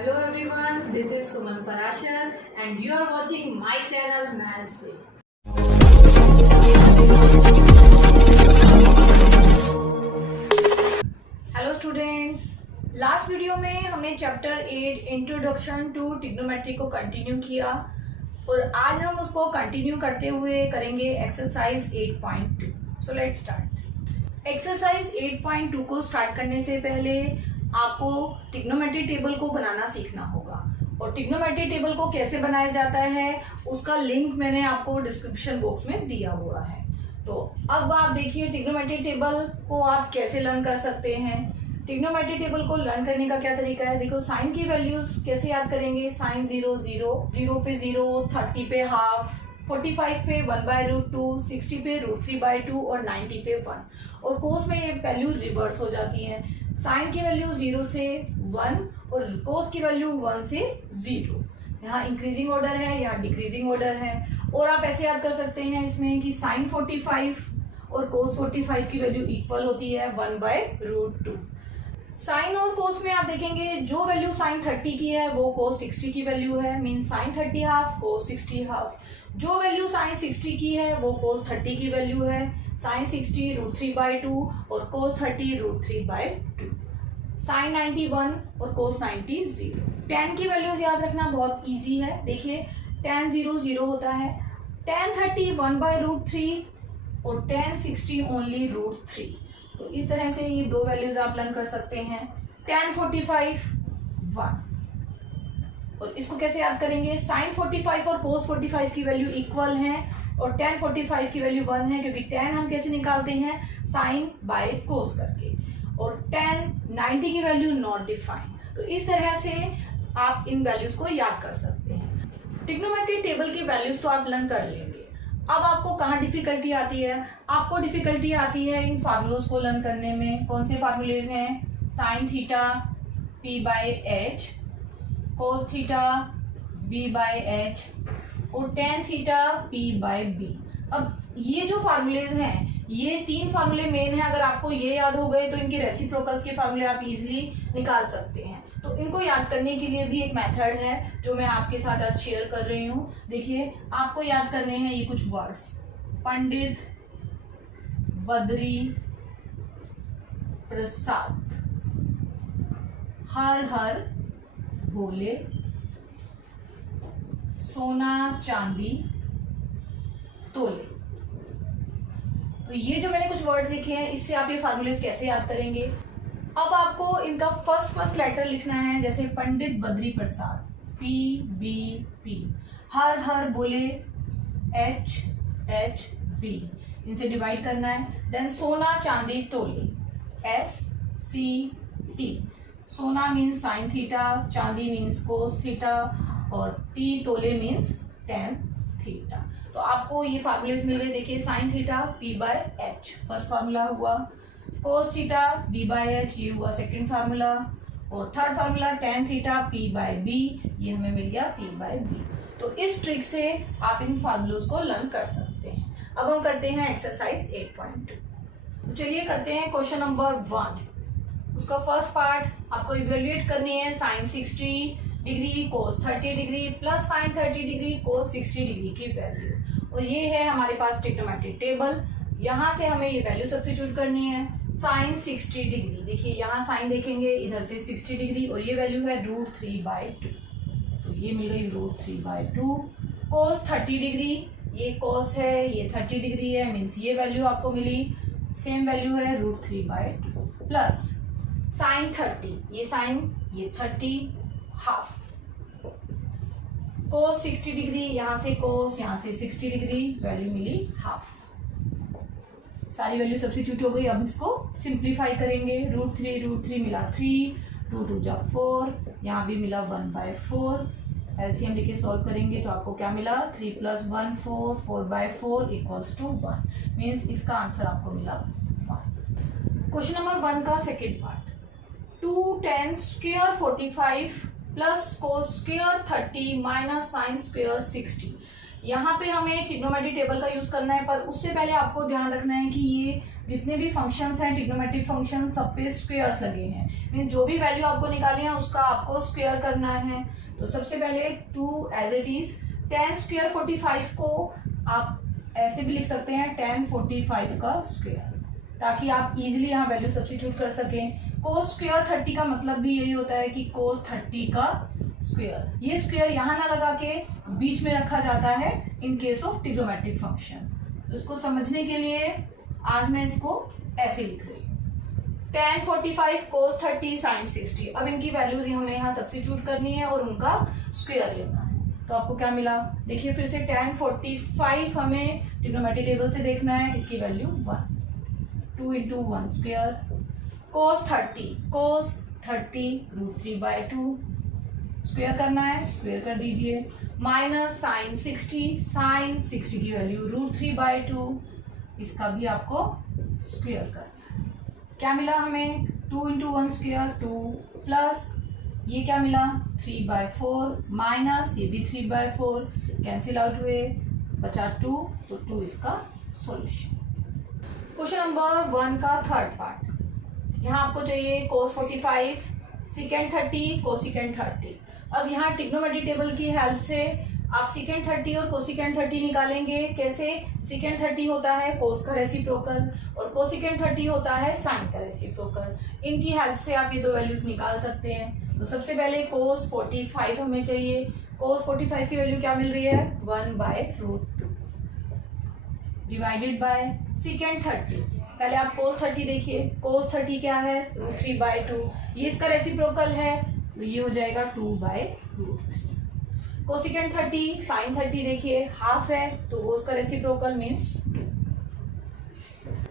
Hello everyone, this is Suman Parashar and you are watching my channel Maths से। Hello students, last video में हमने chapter 8 introduction to trigonometry को continue किया और आज हम उसको कंटिन्यू करते हुए करेंगे exercise 8.2। So let's start. Exercise 8.2 को स्टार्ट करने से पहले आपको ट्रिग्नोमेट्री टेबल को बनाना सीखना होगा और ट्रिग्नोमेट्री टेबल को कैसे बनाया जाता है उसका लिंक मैंने आपको डिस्क्रिप्शन बॉक्स में दिया हुआ है। तो अब आप देखिए ट्रिग्नोमेट्री टेबल को आप कैसे लर्न कर सकते हैं। ट्रिग्नोमेट्री टेबल को लर्न करने का क्या तरीका है, देखो साइन की वैल्यूज कैसे याद करेंगे। साइन 0 0, 0 पे 0, 30 पे हाफ, 45 पे 1/√2, 60 पे √3/2 और 90 पे 1। और कोस में ये वैल्यू रिवर्स हो जाती है। साइन की वैल्यू 0 से 1 और कोस की वैल्यू 1 से 0। यहाँ इंक्रीजिंग ऑर्डर है, यहाँ डिक्रीजिंग ऑर्डर है। और आप ऐसे याद कर सकते हैं इसमें कि साइन 45 और कोस 45 की वैल्यू इक्वल होती है 1/√2। साइन और कोस में आप देखेंगे जो वैल्यू साइन 30 की है वो कोस 60 की वैल्यू है, मीन साइन 30 हाफ कोस 60 हाफ। जो वैल्यू साइन 60 की है वो कोस 30 की वैल्यू है, साइन 60 √3/2 और कोस 30 √3/2। साइन 91 और कोस 90 0। tan की वैल्यूज याद रखना बहुत इजी है। देखिए tan 0 0 होता है, tan 30 1/√3 और tan 60 ओनली √3। तो इस तरह से ये दो वैल्यूज आप लर्न कर सकते हैं। tan 45 1 और इसको कैसे याद करेंगे, साइन 45 और कोस 45 की वैल्यू इक्वल है और tan 45 की वैल्यू 1 है क्योंकि tan हम कैसे निकालते हैं, साइन बाय कोस करके। और tan 90 की वैल्यू नॉट डिफाइंड। तो इस तरह से आप इन वैल्यूज को याद कर सकते हैं। ट्रिग्नोमेट्री टेबल की वैल्यूज तो आप लर्न कर लेंगे। अब आपको कहाँ डिफिकल्टी आती है, आपको डिफिकल्टी आती है इन फार्मूलोज को लर्न करने में। कौन से फार्मूलेज हैं, sine theta p/h, cos theta b/h और tan थीटा p/b। अब ये जो फार्मूलेज हैं ये 3 फार्मूले मेन है। अगर आपको ये याद हो गए तो इनके रेसिप्रोकल्स के फार्मूले आप इजीली निकाल सकते हैं। तो इनको याद करने के लिए भी एक मेथड है जो मैं आपके साथ आज शेयर कर रही हूँ। देखिए आपको याद करने हैं ये कुछ वर्ड्स, पंडित बद्री प्रसाद, हर हर बोले, सोना चांदी तोले। तो ये जो मैंने कुछ वर्ड्स लिखे हैं इससे आप ये फार्मूलेस कैसे याद करेंगे। अब आपको इनका फर्स्ट लेटर लिखना है, जैसे पंडित बद्री प्रसाद PBP, हर हर बोले HHB, इनसे डिवाइड करना है। देन सोना चांदी तोले SCT। सोना मीन्स साइन थीटा, चांदी मीन्स कोस थीटा और T तोले मीन्स tan थीटा। तो आपको ये फार्मूलेस मिल गए। देखिए sine theta p/h first formula हुआ, कोस थीटा b/h ये हुआ सेकंड फार्मूला और third formula tan theta p/b ये हमें मिल गया p/b। तो इस ट्रिक से आप इन फार्मूलोज को लर्न कर सकते हैं। अब हम करते हैं एक्सरसाइज 8.2। तो चलिए करते हैं क्वेश्चन नंबर 1। उसका फर्स्ट पार्ट आपको इवेल्युएट करनी है sine 60 degree cos 30 degree plus sine 30 degree cos 60 degree की वैल्यू। और ये है हमारे पास ट्रिग्नोमेट्री टेबल। यहाँ से हमें ये वैल्यू सब्स्टिट्यूट करनी है। साइन 60 डिग्री, देखिए यहाँ साइन देखेंगे इधर से 60 डिग्री और ये वैल्यू है √3/2। तो ये मिल गई √3/2। कोस 30 डिग्री, ये कोस है ये 30 डिग्री है, मीन्स ये वैल्यू आपको मिली, सेम वैल्यू है √3/2 प्लस साइन 30, ये साइन ये 30 हाफ, कोस 60 डिग्री, यहाँ से कोस यहाँ से 60 डिग्री, वैल्यू मिली हाफ। सारी वैल्यू सब्स्टिट्यूट हो गई। अब इसको सिंप्लीफाई करेंगे। √3 मिला 3, 2 2 जा 4, यहाँ भी मिला 1/4। एलसीएम लेके सॉल्व करेंगे तो आपको क्या मिला, 3 + 1 4, 4/4 = 1, मीन्स इसका आंसर आपको मिला 1। क्वेश्चन नंबर 1 का second part, 2 tan square 45 plus cos square 30 minus sine square 60। यहाँ पे हमें ट्रिग्नोमेट्रिक टेबल का यूज करना है, पर उससे पहले आपको ध्यान रखना है कि ये जितने भी फंक्शंस हैं ट्रिग्नोमेट्रिक फंक्शन सब पे स्क्वायर्स लगे हैं, मीन जो भी वैल्यू आपको निकाली है उसका आपको स्क्वायर करना है। तो सबसे पहले 2 as it is, tan square 45 को आप ऐसे भी लिख सकते हैं tan 45 का स्क्वायर, ताकि आप इजीली यहाँ वैल्यू सब्स्टिट्यूट कर सकें। cos स्क्वायर 30 का मतलब भी यही होता है कि cos 30 का स्क्वायर। ये स्क्वायर यहाँ ना लगा के बीच में रखा जाता है in case of trigonometric function. तो इसको समझने के लिए आज मैं इसको ऐसे लिख रही हूँ, tan 45 cos 30 sin 60। अब इनकी वैल्यूज हमें यहाँ सब्स्टिट्यूट करनी है और उनका स्क्वायर लेना है। तो आपको क्या मिला, देखिए फिर से tan 45 हमें ट्रिग्नोमेट्रिक टेबल से देखना है, इसकी value 1, 2 into 1 square, cos 30 √3/2 square करना है, स्क्वायर कर दीजिए, माइनस sin 60 की वैल्यू √3/2, इसका भी आपको स्क्वायर करना है। क्या मिला हमें, 2 into 1 स्क्वायर 2 प्लस ये क्या मिला 3/4 माइनस ये भी 3/4, कैंसिल आउट हुए, बचा 2, तो 2 इसका सॉल्यूशन। क्वेश्चन नंबर 1 का थर्ड पार्ट, यहाँ आपको चाहिए cos 45 secant 30 cosecant 30। अब यहाँ ट्रिग्नोमेट्रिक टेबल की हेल्प से आप secant 30 और cosecant 30 निकालेंगे। कैसे, secant 30 होता है cos का रेसिप्रोकल और cosecant 30 होता है sin का रेसिप्रोकल। इनकी हेल्प से आप ये दो वैल्यूज निकाल सकते हैं। तो सबसे पहले cos 45 हमें चाहिए, cos 45 की वैल्यू क्या मिल रही है 1/√2 डिवाइडेड बाय secant 30। पहले आप cos 30 देखिए, cos 30 क्या है √3/2, ये इसका रेसिप्रोकल है तो ये हो जाएगा 2/√3। cosecant 30 sin 30 देखिए हाफ है तो वो उसका रेसिप्रोकल मीन्स 2।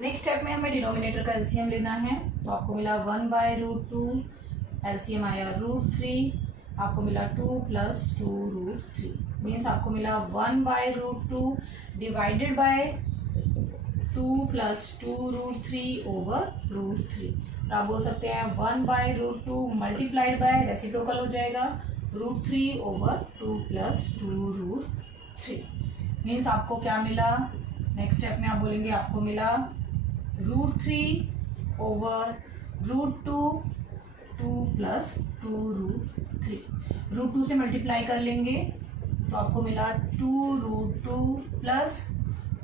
नेक्स्ट स्टेप में हमें डिनोमिनेटर का एलसीएम लेना है। तो आपको मिला 1/√2, एलसीएम आया √3, आपको मिला 2 + 2√3 मीन्स आपको मिला 1/√2 डिवाइडेड बाय 2 + 2√3 ओवर √3। आप बोल सकते हैं 1/√2 मल्टीप्लाइड बाय रेसिप्रोकल हो जाएगा √3 ओवर 2 + 2√3 मीन्स आपको क्या मिला, नेक्स्ट स्टेप में आप बोलेंगे आपको मिला √3 ओवर √2 2 + 2√3। √2 से मल्टीप्लाई कर लेंगे तो आपको मिला 2√2 प्लस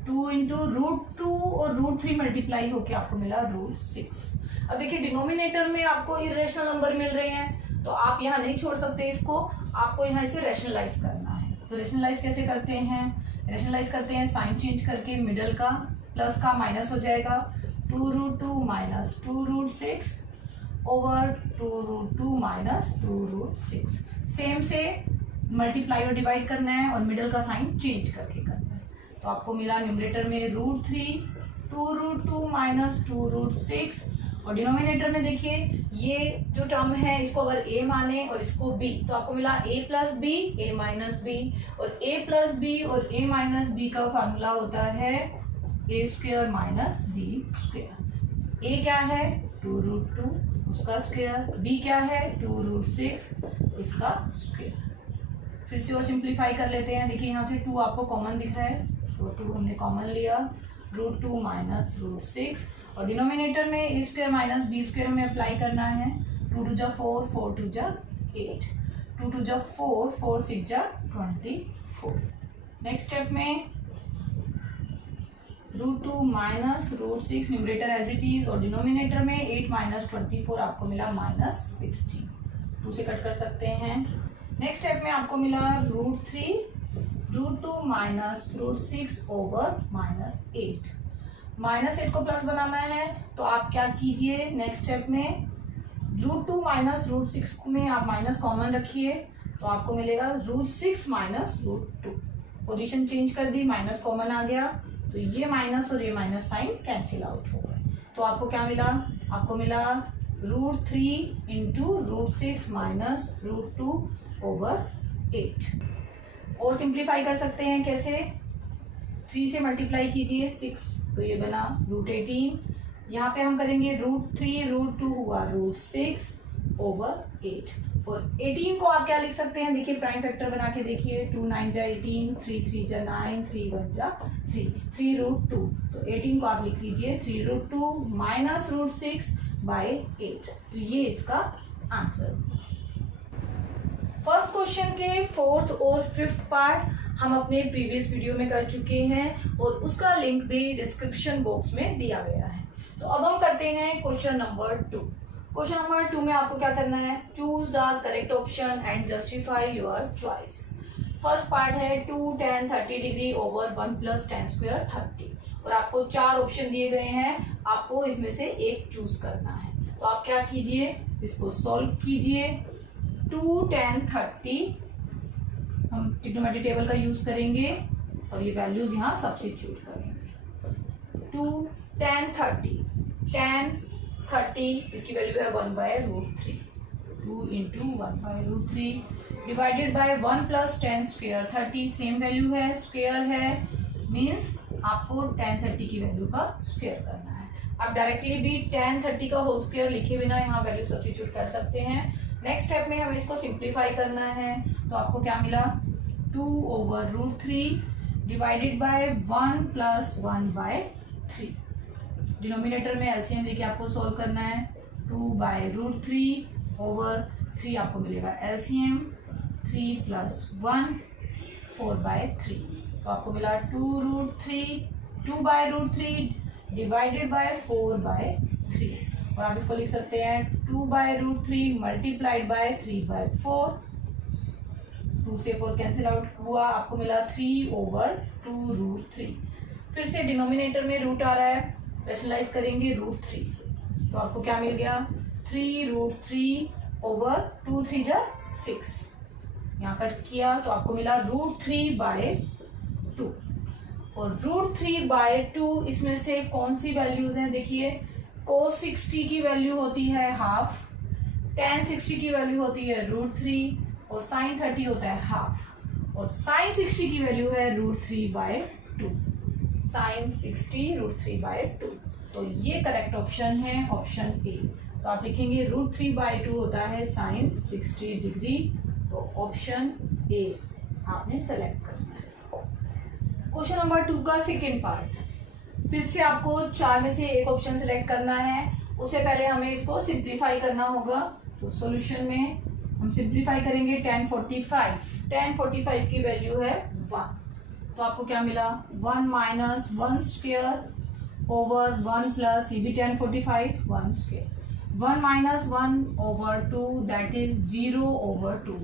2 इंटू √2 और √3 मल्टीप्लाई होके आपको मिला √6। अब देखिए डिनोमिनेटर में आपको इरेशनल नंबर मिल रहे हैं तो आप यहाँ नहीं छोड़ सकते इसको, आपको यहाँ इसे रैशनलाइज करना है। तो रैशनलाइज कैसे करते हैं, रैशनलाइज करते हैं साइन चेंज करके, मिडल का प्लस का माइनस हो जाएगा 2√2 माइनस 2√6 ओवर 2√2 माइनस 2√6। सेम से मल्टीप्लाई और डिवाइड करना है और मिडल का साइन चेंज करके करना है। तो आपको मिला न्यूमरेटर में √3 2√2 माइनस 2√6 और डिनोमिनेटर में देखिए ये जो टर्म है इसको अगर a माने और इसको b तो आपको मिला a + b a - b और a + b और a - b का फार्मूला होता है a² - b²। a क्या है 2√2 उसका स्क्वायर, b क्या है 2√6 इसका स्क्वायर। फिर से और सिंप्लीफाई कर लेते हैं। देखिए यहाँ से 2 आपको कॉमन दिख रहा है तो 2 हमने कॉमन लिया, √2 माइनस √6 और डिनोमिनेटर में a² - b² हमें अप्लाई करना है। 2 × 2 = 4 4 × 2 = 8 2 × 2 = 4 4 × 6 = 24। नेक्स्ट स्टेप में √2 minus √6 numerator as it is और डिनोमिनेटर में 8 - 24 आपको मिला -16, 2 से कट कर सकते हैं। नेक्स्ट स्टेप में आपको मिला √3 √2 माइनस √6 ओवर -8। -8 को प्लस बनाना है तो आप क्या कीजिए, नेक्स्ट स्टेप में √2 माइनस √6 में आप माइनस कॉमन रखिए तो आपको मिलेगा √6 माइनस √2। पोजीशन चेंज कर दी, माइनस कॉमन आ गया तो ये माइनस और ये माइनस साइन कैंसिल आउट हो गए। तो आपको क्या मिला, आपको मिला √3 इंटू √6 माइनस √2 ओवर 8। और सिंप्लीफाई कर सकते हैं कैसे, 3 से मल्टीप्लाई कीजिए 6 तो ये बना √18। यहाँ पे हम करेंगे √3 √2 हुआ √6 ओवर 8। और 18 को आप क्या लिख सकते हैं, देखिए प्राइम फैक्टर बना के देखिए, 2 9 जा 18, 3 3 जा 9, 3 1 जा 3, 3 रूट 2। तो 18 को आप लिख लीजिए 3 रूट 2 माइनस रूट 6 बाई 8। तो ये इसका आंसर। फर्स्ट क्वेश्चन के फोर्थ और फिफ्थ पार्ट हम अपने प्रीवियस वीडियो में कर चुके हैं और उसका लिंक भी डिस्क्रिप्शन बॉक्स में दिया गया है। तो अब हम करते हैं क्वेश्चन नंबर 2। क्वेश्चन नंबर 2 में आपको क्या करना है, choose the correct option and justify your choice. First part है 2 10 30 डिग्री ओवर 1 प्लस 10 स्क्वायर 30 और आपको 4 ऑप्शन दिए गए हैं, आपको इसमें से एक चूज करना है। तो आप क्या कीजिए, इसको सॉल्व कीजिए। 2 10 30 हम ट्रिग्नोमेट्री टेबल का यूज करेंगे और ये वैल्यूज यहाँ सब्स्टिट्यूट करेंगे। 2 10 30 10 30 इसकी वैल्यू है 1 by root 3, 2 into 1 by root 3 divided by 1 plus 10 square 30, same value है, स्क्वायर है, मीन्स आपको 10 30 की वैल्यू का स्क्वायर करना है। आप डायरेक्टली भी 10 30 का होल स्क्वायर लिखे बिना यहाँ वैल्यू सब्स्टिट्यूट कर सकते हैं। नेक्स्ट स्टेप में हमें इसको सिंप्लीफाई करना है। तो आपको क्या मिला, 2 over root 3 divided by 1 plus 1 by 3। Denominator में एलसीएम लेके आपको सोल्व करना है। 2 बाय रूट 3 ओवर 3 आपको मिलेगा एलसीएम 3 प्लस 1 4 बाय 3। तो आपको मिला 2 by root 3 divided by 4 by 3 और आप इसको लिख सकते हैं 2 by root 3 multiplied by 3 by 4। 2 से 4 कैंसिल आउट हुआ, आपको मिला 3 ओवर 2 रूट 3। फिर से डिनोमिनेटर में रूट आ रहा है, रैशनलाइज करेंगे रूट 3 से। तो आपको क्या मिल गया, 3 रूट 3 ओवर 2 3 जा 6। यहाँ कट किया तो आपको मिला रूट 3 बाय 2 और रूट 3 बाय 2 इसमें से कौन सी वैल्यूज हैं, देखिए cos 60 की वैल्यू होती है हाफ, tan 60 की वैल्यू होती है रूट 3 और sin 30 होता है हाफ और sin 60 की वैल्यू है root 3 by 2, sin 60 root 3 by 2। तो ये करेक्ट ऑप्शन है ऑप्शन ए। तो आप लिखेंगे रूट 3 बाय 2 होता है sin 60 डिग्री। तो ऑप्शन ए आपने सेलेक्ट करना है। क्वेश्चन नंबर 2 का सेकेंड पार्ट, फिर से आपको 4 में से एक ऑप्शन सिलेक्ट करना है। उससे पहले हमें इसको सिंप्लीफाई करना होगा। तो सॉल्यूशन में हम सिंप्लीफाई करेंगे 10 45 की वैल्यू है 1। तो आपको क्या मिला, 1 माइनस 1 स्क्वायर ओवर 1 प्लस ये भी 10 45 1 square, 1 minus 1 over 2 that is 0 over 2।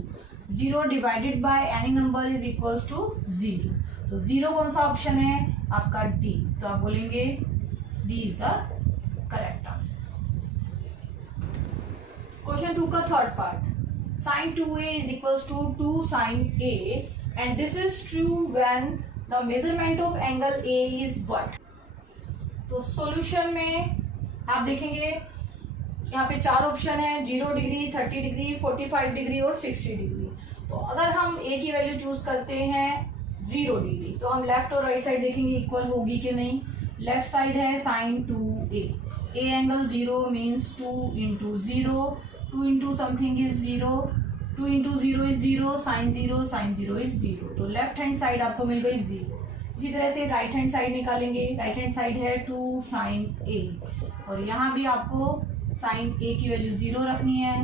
0 divided by any number is equals to 0। तो 0 कौन सा ऑप्शन है आपका, डी। तो आप बोलेंगे D is the correct answer. Question 2 का third part, sin 2a is equals to 2 sin a and this is true when the measurement of angle a is what। तो सॉल्यूशन में आप देखेंगे यहाँ पे 4 ऑप्शन है, 0 डिग्री 30 डिग्री 45 डिग्री और 60 degree. तो अगर हम a की वैल्यू चूज करते हैं 0 डिग्री तो हम लेफ्ट और राइट साइड देखेंगे इक्वल होगी कि नहीं। लेफ्ट साइड है sin 2a, a angle 0 means 2 into 0, 2 into something is 0, 2 into 0 is 0, sin 0 is 0। तो लेफ्ट हैंड साइड आपको मिल गई 0। इसी तरह से राइट हैंड साइड निकालेंगे, राइट हैंड साइड है 2 sin a और यहाँ भी आपको sin a की वैल्यू 0 रखनी है,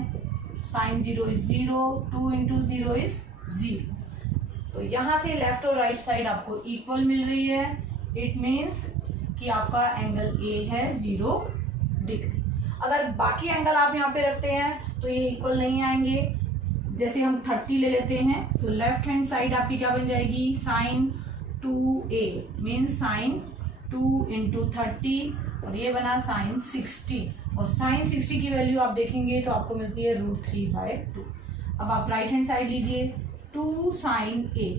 sin 0 इज 0, 2 इंटू 0 इज 0। तो यहाँ से लेफ्ट और राइट साइड आपको इक्वल मिल रही है। इट मीन्स कि आपका एंगल ए है 0 डिग्री। अगर बाकी एंगल आप यहाँ पे रखते हैं तो ये इक्वल नहीं आएंगे। जैसे हम 30 ले लेते हैं तो लेफ्ट हैंड साइड आपकी क्या बन जाएगी, sin 2a means sin 2 into 30 और ये बना sin 60 और sin 60 की वैल्यू आप देखेंगे तो आपको मिलती है रूट 3 बाय 2। अब आप राइट हैंड साइड लीजिए, 2 sin a,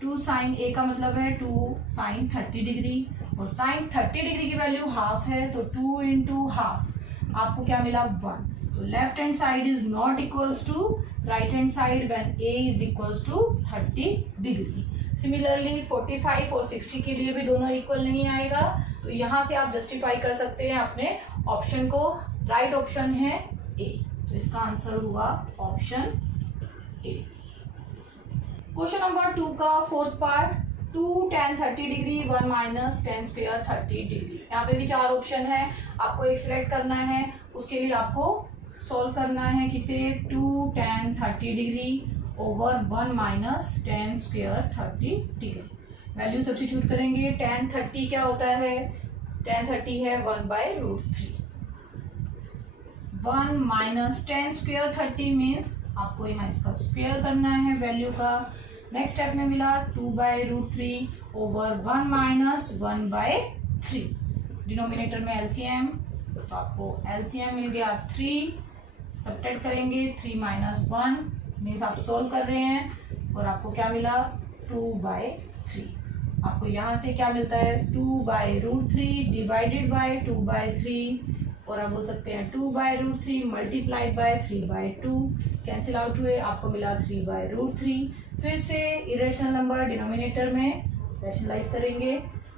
2 sin a का मतलब है 2 sin 30 डिग्री और sin 30 डिग्री की वैल्यू हाफ है तो 2 इंटू हाफ आपको क्या मिला 1। तो left hand side is not equals to right hand side when a is equals to 30 degree. Similarly 45 और 60 के लिए भी दोनों इक्वल नहीं आएगा। तो यहाँ से आप जस्टिफाई कर सकते हैं अपने ऑप्शन को। राइट ऑप्शन है ए। तो इसका आंसर हुआ ऑप्शन ए। क्वेश्चन नंबर 2 का fourth part, 2 tan 30 degree 1 minus tan square 30 degree. यहाँ पे भी 4 ऑप्शन है, आपको एक सिलेक्ट करना है। उसके लिए आपको सॉल्व करना है किसे, 2 tan 30 degree over 1 minus tan square 30 degree. Value substitute करेंगे। tan 30 क्या होता है, tan 30 है 1/√3। 1 माइनस tan स्क्वायर 30 मीन्स आपको यहाँ इसका स्क्वायर करना है वैल्यू का। नेक्स्ट स्टेप में मिला 2/√3 ओवर 1 माइनस 1/3। डिनोमिनेटर में एलसीएम, तो आपको एलसीएम मिल गया 3। सब्ट्रैक्ट करेंगे 3 माइनस 1 मीन्स आप सोल्व कर रहे हैं और आपको क्या मिला 2/3। आपको यहाँ से क्या मिलता है 2/√3 डिवाइडेड बाय 2/3, और आप बोल सकते हैं 2/√3 मल्टीप्लाइड बाय 3/2। कैंसिल आउट हुए, आपको मिला 3/√3। फिर से इरेशनल नंबर डिनोमिनेटर में रैशनलाइज करेंगे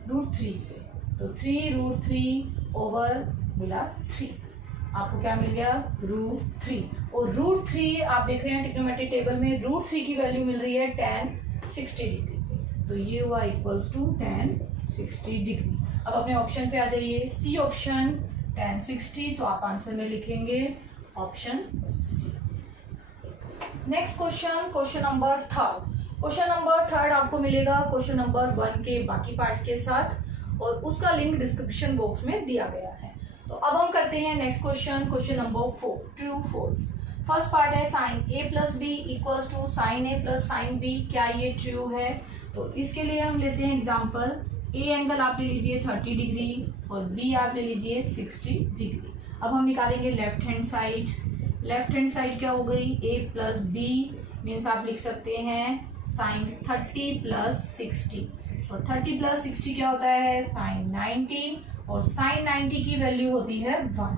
√3 से, तो 3√3 ओवर मिला 3। आपको क्या मिल गया √3, और √3 आप देख रहे हैं ट्रिग्नोमेट्रिक टेबल में √3 की वैल्यू मिल रही है tan 60 डिग्री पे, तो ये हुआ इक्वल्स टू tan 60 डिग्री। अब अपने ऑप्शन पे आ जाइए, सी ऑप्शन tan 60, तो आप आंसर में लिखेंगे option C. Next question, question number 3। Question number 3 आपको मिलेगा क्वेश्चन नंबर 1 के बाकी पार्ट्स के साथ, और उसका लिंक डिस्क्रिप्शन बॉक्स में दिया गया है। तो अब हम करते हैं next question, question number 4, true false. First part है sine A plus B equals to sine A plus sine B, क्या ये ट्रू है? तो इसके लिए हम लेते हैं एग्जांपल, ए एंगल आप ले लीजिए 30 डिग्री और बी आप ले लीजिए 60 डिग्री। अब हम निकालेंगे left hand side. Left hand side क्या हो गई, ए प्लस बी मीन्स आप लिख सकते हैं साइन 30 प्लस 60, और 30 प्लस 60 क्या होता है साइन 90, और साइन 90 की वैल्यू होती है 1।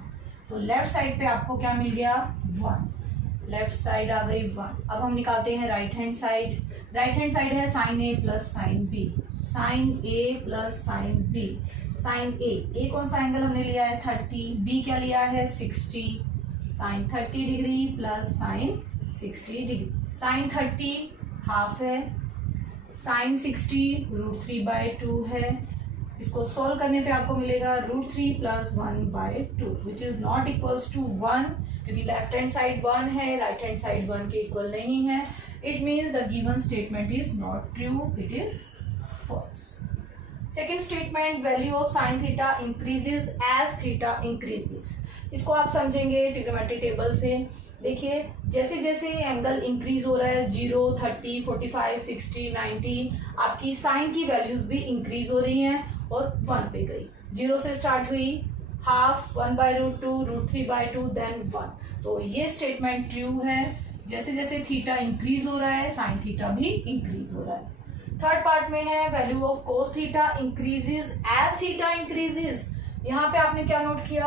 तो लेफ्ट साइड पे आपको क्या मिल गया 1, लेफ्ट साइड आ गई 1। अब हम निकालते हैं right hand side. Right hand side है sine A plus sine B, sign A plus sine B. Sign ए कौन सा एंगल हमने लिया है 30, बी क्या लिया है 60, sine 30 degree plus sine 60 degree. Sine 30 half है, साइन 60 √3/2 है। इसको सोल्व करने पे आपको मिलेगा √3 plus 1/2 which is not equals to 1, क्योंकि लेफ्ट हैंड साइड 1 है, राइट हैंड साइड 1 के इक्वल नहीं है। It means the given statement is not true, it is false. Second statement, value of sine theta increases as theta increases. इसको आप समझेंगे trigonometric table से। देखिए जैसे जैसे एंगल इंक्रीज हो रहा है 0, 30, 45, 60, 90, आपकी साइन की वैल्यूज भी इंक्रीज हो रही हैं और 1 पे गई। 0 से स्टार्ट हुई, हाफ 1/√2, √3/2 देन 1। तो ये स्टेटमेंट ट्रू है। जैसे जैसे थीटा इंक्रीज हो रहा है साइन थीटा भी इंक्रीज हो रहा है। थर्ड पार्ट में है value of cos theta increases as theta increases. यहाँ पे आपने क्या नोट किया,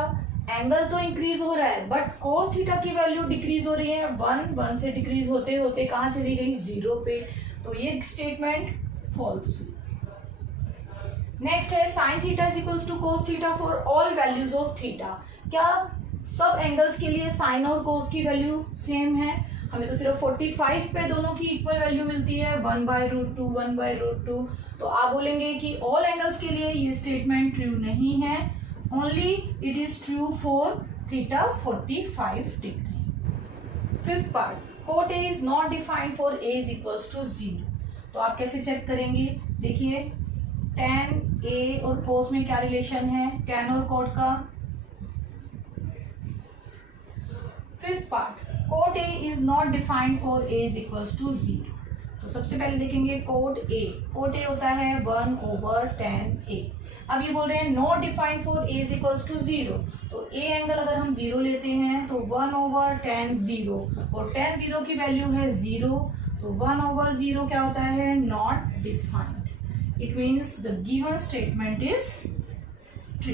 एंगल तो इंक्रीज हो रहा है बट कोस थीटा की वैल्यू डिक्रीज हो रही है। 1 से डिक्रीज होते होते कहाँ चली गई 0 पे, तो ये स्टेटमेंट फॉल्स। नेक्स्ट है sine theta is equals to cos theta for all values of theta. क्या सब एंगल्स के लिए साइन और कोस की वैल्यू सेम है? हमें तो सिर्फ 45 पे दोनों की इक्वल वैल्यू मिलती है 1/√2, 1/√2। तो आप बोलेंगे कि ऑल एंगल्स के लिए ये स्टेटमेंट ट्रू नहीं है, only it is true for theta 45 degree. Fifth part, cot A is not defined for A is equals to 0। तो आप कैसे चेक करेंगे, देखिए tan ए और कोस में क्या रिलेशन है, tan और कोट का। Fifth part, cot A is not defined for A is equals to 0। तो सबसे पहले देखेंगे कोट ए। कोट ए होता है 1/tan ए। अब ये बोल रहे हैं not defined for A is equals to 0। तो ए एंगल अगर हम 0 लेते हैं तो 1/tan 0, और tan 0 की वैल्यू है 0, तो 1/0 क्या होता है not defined. It means the given statement is true.